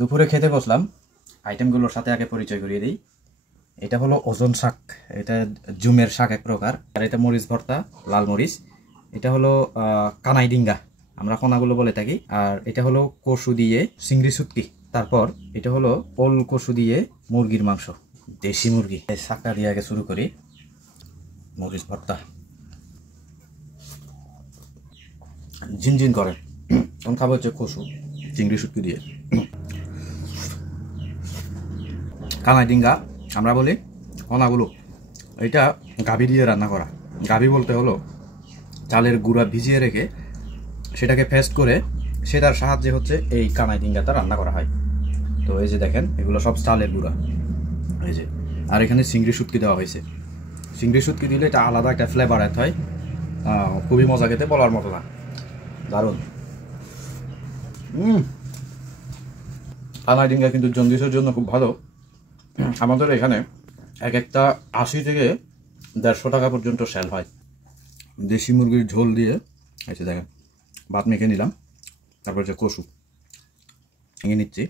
দুপুরে খেতে বসলাম। আইটেমগুলোর সাথে আগে পরিচয় করিয়ে দিই। এটা হলো ওজন শাক, এটা জুমের শাক এক প্রকার। আর এটা মরিচ ভর্তা, লাল মরিচ। এটা হলো কানাই ডিঙ্গা, আমরা কোনাগুলো বলে থাকি। আর এটা হলো কচু দিয়ে চিংড়ি শুটকি। তারপর এটা হলো ওল কচু দিয়ে মুরগির মাংস, দেশি মুরগি। এই শাকটা দিয়ে আগে শুরু করি। মরিচ ভর্তা ঝিনঝিন করে। এখন খাবো হচ্ছে কচু চিংড়ি শুটকি দিয়ে। কানাই ডিঙ্গা আমরা বলি কোনাগুলো। এটা গাভী দিয়ে রান্না করা। গাভী বলতে হলো চালের গুঁড়া ভিজিয়ে রেখে সেটাকে পেস্ট করে সেটার সাহায্যে হচ্ছে এই কানাই ডিঙ্গাটা রান্না করা হয়। তো এই যে দেখেন, এগুলো সব চালের গুঁড়া, এই যে। আর এখানে চিংড়ি শুটকি দেওয়া হয়েছে। চিংড়ি শুটকি দিলে এটা আলাদা একটা ফ্লেভার এত হয়, খুবই মজা খেতে, বলার মতো না, দারুণ। কানাই ডিঙ্গা কিন্তু জন্ডিসের জন্য খুব ভালো। আমাদের এখানে এক একটা 80 থেকে 150 টাকা পর্যন্ত সেল হয়। দেশি মুরগির ঝোল দিয়ে এসে দেখেন, ভাত মেখে নিলাম। তারপর হচ্ছে কচু ভেঙে নিচ্ছি।